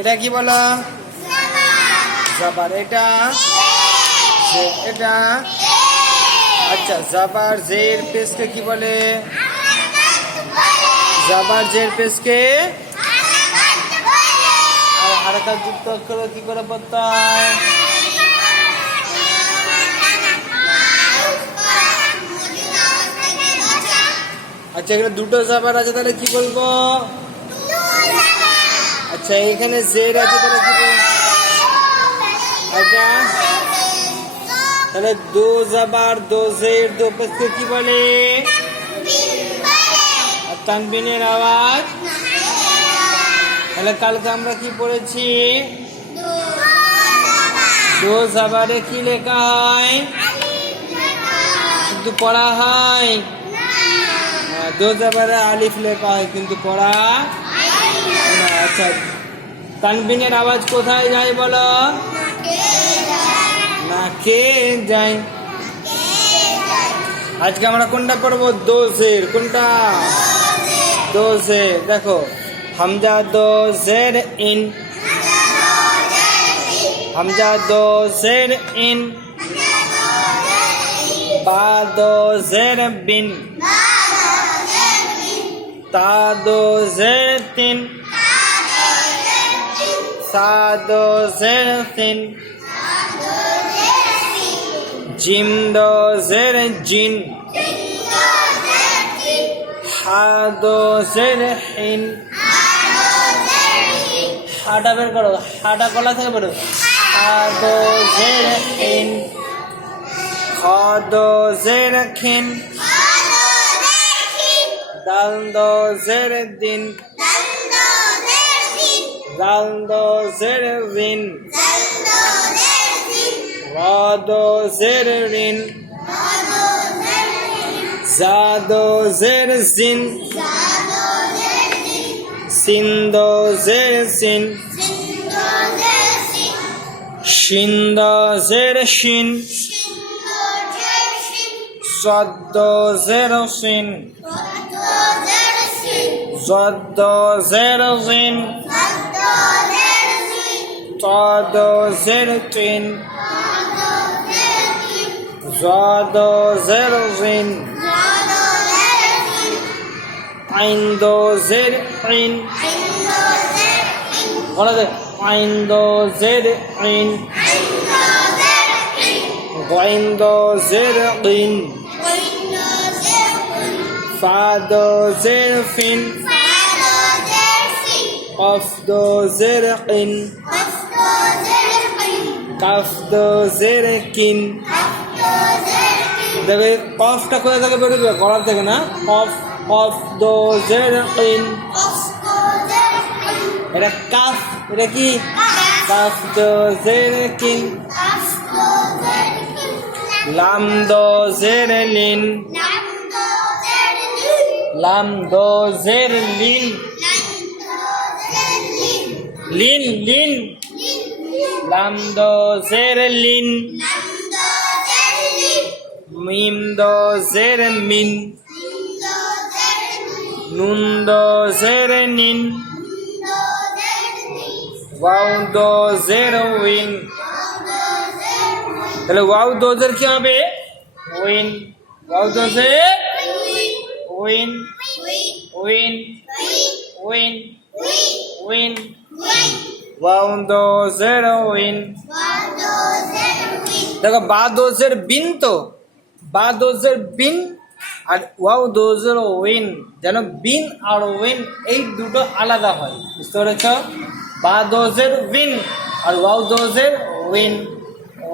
এটা কি বলো? জাবার। এটা এটা আচ্ছা, জাবার জের পেশকে কি বলে? জাবার জের পেশকে আর হারাকাত যুক্ত অক্ষর কি করে পড়তে হয়? আচ্ছা, এখানে দুটো জাবার আছে, তাহলে কি বলবো? আচ্ছা, এখানে জের আছে, তাহলে কি বলবো? আচ্ছা, তাহলে দো জাবার দো জের দো পেশকে কি বলে? আর তানবিনের আওয়াজ। তাহলে কালকে আমরা কি পড়েছি? দো জাবারে কি লেখা হয়? কিন্তু পড়া হয়। দো জাবারে আলিফ লেখা হয়, কিন্তু পড়া না। আচ্ছা, তানবিনের আওয়াজ কোথায় যায় বলো? নাকে যায়। আজকে আমরা কোনটা পড়বো? দোজের। কোনটা? দোজের। দেখো, হামজা দোজের ইন, হামজা দোজের ইন, বা দোজের বিন, তা দোজের তিন, সা দোজের তিন, জিম দোজের জিন, হা দোজের হিন। হাটা বের করো, হাটা গলা থেকে বেরো। হা দোজের হিন, খ দোজের খিন, দাল দোজের দিন, জাল দোজের রিন, র দোজের রিন, জা দোজের জিন, সিন দোজের সিন, শিন দোজের শিন, সদ দোজের সিন, জদ দোজের জিন, ত দোজের তিন, জ দোজের জিন, আইন দোজের আইন, বলা যায় আইন দোজের আইন, গইন দোজের গিন, ফা দোজের ফিন, কফ দোজের কিন, কাফ দোজের কিন। দেখো, কফটা কোথা থেকে বেরোবে? গলার থেকে না? কফ, কফ দোজের কিন। এটা কাফ। এটা কি? কাফ দোজের কিন। লাম দোজের লিন, লাম দোজের লিন, লিন লিন, লাম দোজের লিন, মিম দোজের মিন, নুন দোজের নিন, ওয়াও দোজের উইন। তাহলে ওয়াও দোজের কি হবে? উইন। ওয়াও দোজের উইন, উইন, উইন, উইন। ওয়াও দোজের উইন। দেখো, বা দোজের বিন, তো বা দোজের বিন আর ওয়াও দোজের উইন, যেন বিন আর উইন এই দুটো আলাদা হয়। বুঝতে পেরেছ? বা দোজের উইন আর ওয়াও দোজের উইন,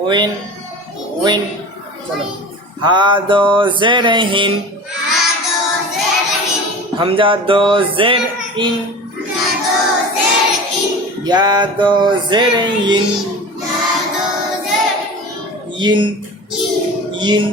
উইন, উইন। চলো, হা দোজের হিন, হামজা দোজের ইন, ইয়া দোজের ইন, ইন, ইন,